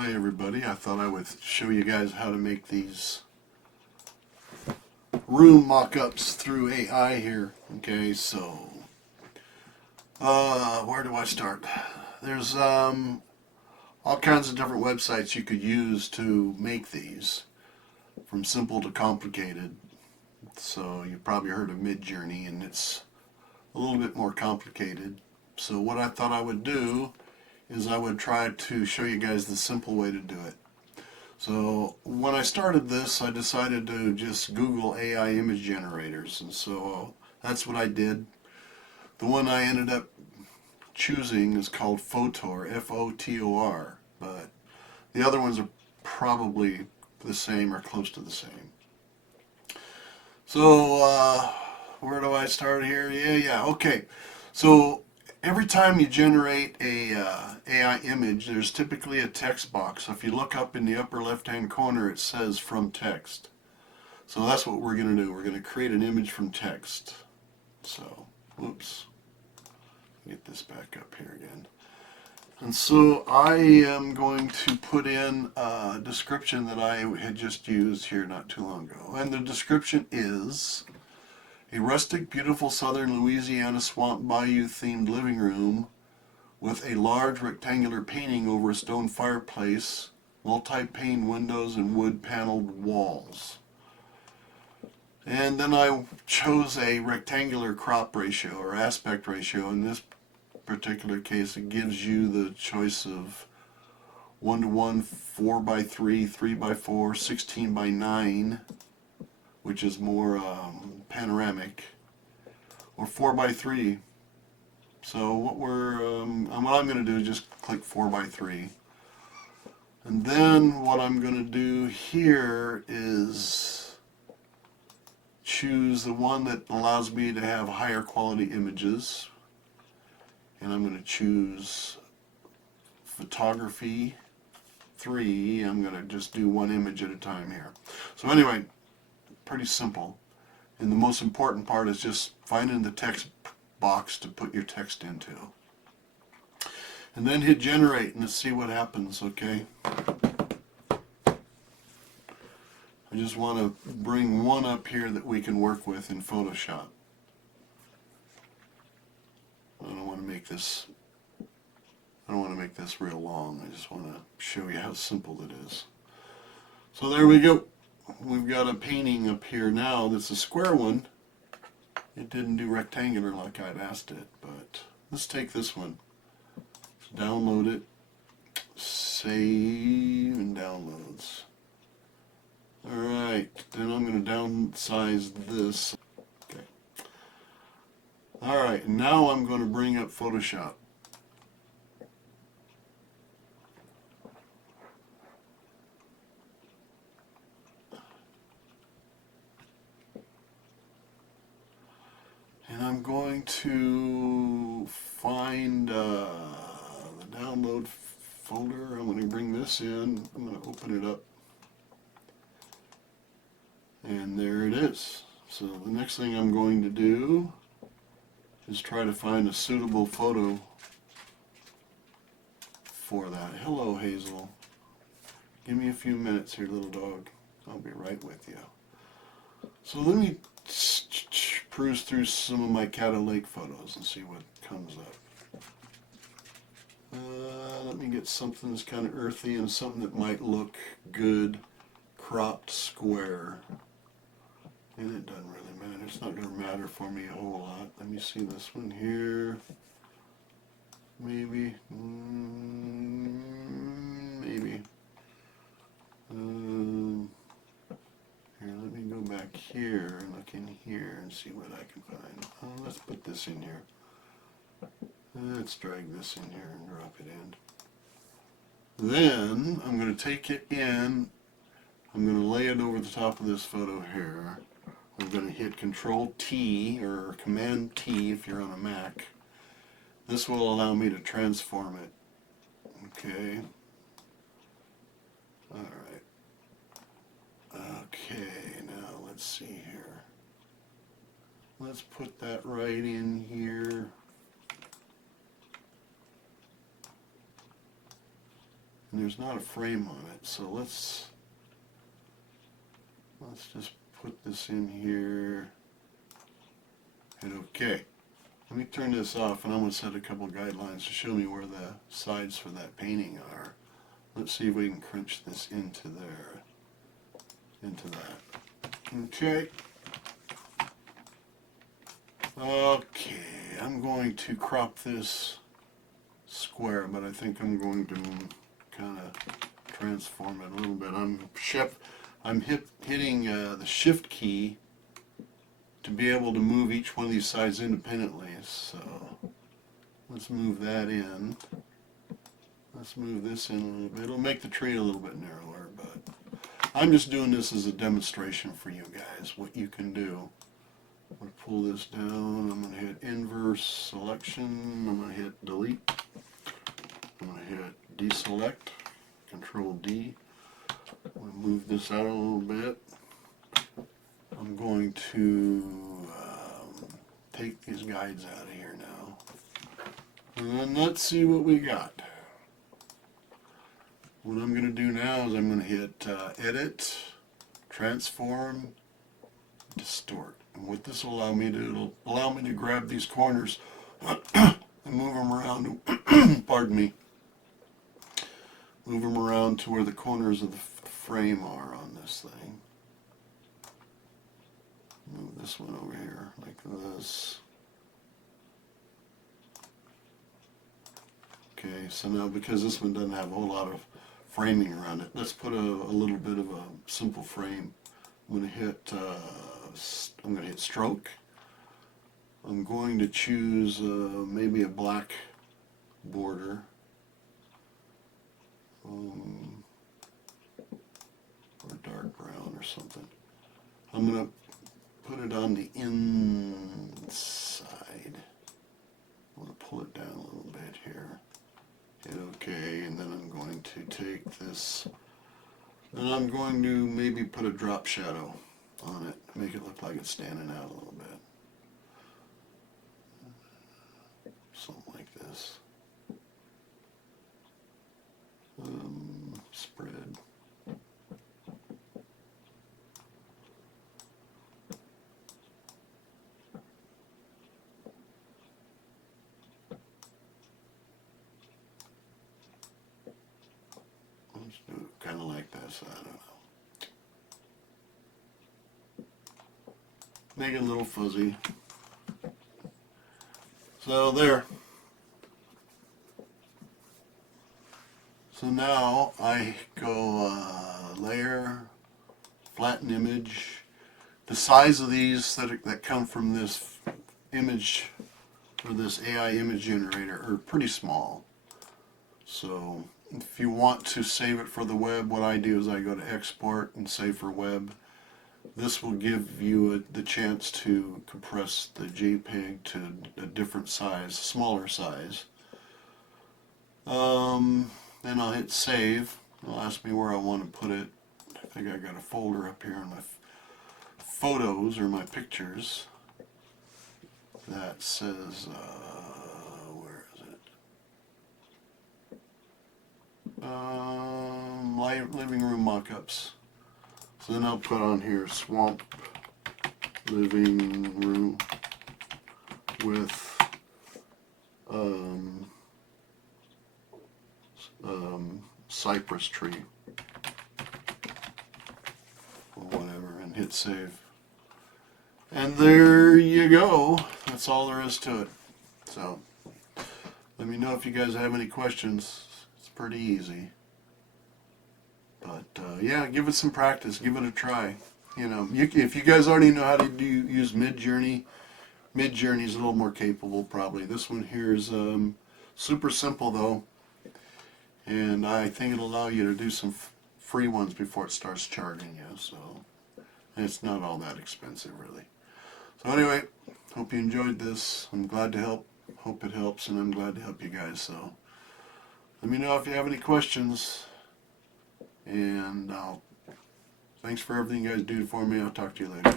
Hi everybody, I thought I would show you guys how to make these room mock-ups through AI here. Okay, so where do I start? There's all kinds of different websites you could use to make these, from simple to complicated. So you've probably heard of Midjourney, and it's a little bit more complicated. So what I thought I would do is I would try to show you guys the simple way to do it. So when I started this, I decided to just Google AI image generators, and so that's what I did. The one I ended up choosing is called Fotor, F-O-T-O-R, but the other ones are probably the same or close to the same. So where do I start here? Okay. So every time you generate a AI image, there's typically a text box. So if you look up in the upper left-hand corner, it says from text. So that's what we're going to do. We're going to create an image from text. So, whoops. Get this back up here again. And so I am going to put in a description that I had just used here not too long ago. And the description is: a rustic, beautiful southern Louisiana swamp bayou themed living room with a large rectangular painting over a stone fireplace, multi-pane windows, and wood paneled walls. And then I chose a rectangular crop ratio or aspect ratio. In this particular case, it gives you the choice of 1:1, 4:3, 3:4, 16:9, which is more panoramic, or 4:3. So what I'm going to do is just click 4:3, and then what I'm going to do here is choose the one that allows me to have higher quality images, and I'm going to choose photography 3. I'm going to just do one image at a time here. So anyway, pretty simple. And the most important part is just finding the text box to put your text into. And then hit generate and let's see what happens, okay? I just want to bring one up here that we can work with in Photoshop. I don't want to make this real long. I just want to show you how simple it is. So there we go. We've got a painting up here now that's a square one. It didn't do rectangular like I'd asked it, but let's take this one. Download it. Save and downloads. Alright, then I'm going to downsize this. Okay. Alright, now I'm going to bring up Photoshop. And I'm going to find the download folder. I'm going to bring this in. I'm going to open it up. And there it is. So the next thing I'm going to do is try to find a suitable photo for that. Hello, Hazel. Give me a few minutes here, little dog. I'll be right with you. So let me cruise through some of my Caddo Lake photos and see what comes up. Let me get something that's kind of earthy and something that might look good, cropped square. And it doesn't really matter. It's not going to matter for me a whole lot. Let me see this one here. Maybe. Maybe. Here, let me go back here and look in here and see what I can find. Oh, let's put this in here. Let's drag this in here and drop it in. Then I'm going to take it in. I'm going to lay it over the top of this photo here. I'm going to hit Control T or Command T if you're on a Mac. This will allow me to transform it. Okay. Alright. Okay, now let's see here. Let's put that right in here. and there's not a frame on it. So let's just put this in here. Hit OK. Let me turn this off, and I'm going to set a couple guidelines to show me where the sides for that painting are. Let's see if we can crunch this into there, into that. Okay. Okay, I'm going to crop this square, but I think I'm going to kind of transform it a little bit. I'm hitting the Shift key to be able to move each one of these sides independently. So let's move that in. Let's move this in a little bit. It'll make the tree a little bit narrower, but I'm just doing this as a demonstration for you guys, what you can do. I'm going to pull this down. I'm going to hit inverse selection. I'm going to hit delete. I'm going to hit deselect, Control D. I'm going to move this out a little bit. I'm going to take these guides out of here now. And then let's see what we got. What I'm going to do now is I'm going to hit Edit, Transform, Distort. And what this will allow me to do, it'll allow me to grab these corners and move them around, pardon me, move them around to where the corners of the frame are on this thing. Move this one over here like this. Okay, so now because this one doesn't have a whole lot of framing around it, let's put a little bit of a simple frame. I'm going to hit Stroke. I'm going to choose maybe a black border. Or dark brown or something. I'm going to put it on the inside. I'm going to pull it down a little bit here. Hit OK, and then I'm going to take this, and I'm going to maybe put a drop shadow on it, make it look like it's standing out a little bit. Something like this. Spread. Let's do it kind of like this, I don't know. Make it a little fuzzy. So there. So now I go layer, flatten image. The size of these that come from this image, or this AI image generator, are pretty small. So if you want to save it for the web, what I do is I go to export and save for web. This will give you the chance to compress the JPEG to a different size, smaller size. Then I'll hit save. It'll ask me where I want to put it. I think I got a folder up here in my photos or my pictures that says, where is it? Living room mockups. So then I'll put on here swamp living room with cypress tree or whatever, and hit save. And there you go. That's all there is to it. So let me know if you guys have any questions. It's pretty easy. But yeah, give it some practice. Give it a try. You know, if you guys already know how to use Midjourney, Midjourney's a little more capable probably. This one here is super simple though, and I think it'll allow you to do some free ones before it starts charging you. So and it's not all that expensive really. So anyway, hope you enjoyed this. I'm glad to help. Hope it helps, and I'm glad to help you guys. So let me know if you have any questions. And thanks for everything you guys do for me. I'll talk to you later.